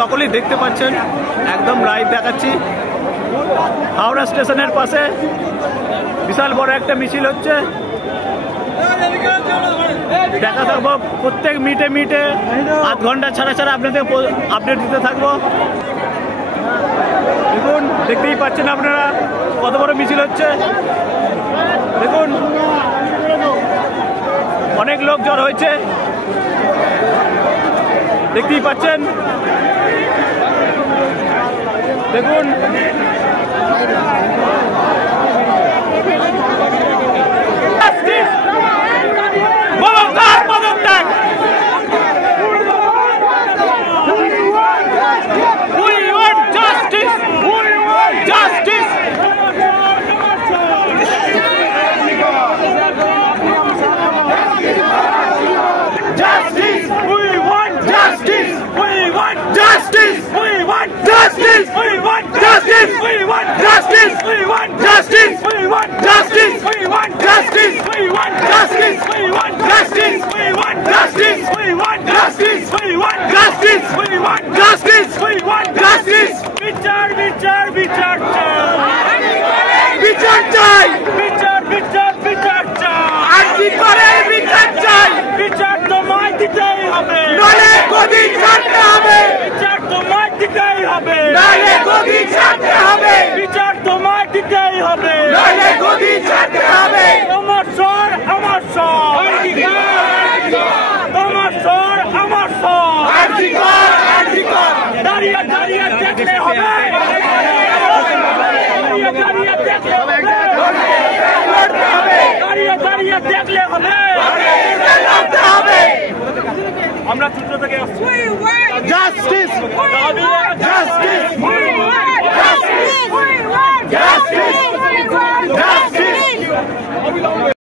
সকলেই দেখতে পাচ্ছেন, একদম লাইভ দেখাচ্ছি। হাওড়া স্টেশনের পাশে বিশাল বড় একটা মিছিল হচ্ছে, দেখা থাকবো প্রত্যেক মিনিটে আধ ঘন্টা ছাড়া ছাড়া আপনাদের আপডেট দিতে থাকবো। দেখুন, দেখতেই পাচ্ছেন আপনারা কত বড় মিছিল হচ্ছে। দেখুন, অনেক লোক জড়ো হয়েছে, দেখতেই পাচ্ছেন। দেখুন, আমরা সূত্র থেকে জাস্টিস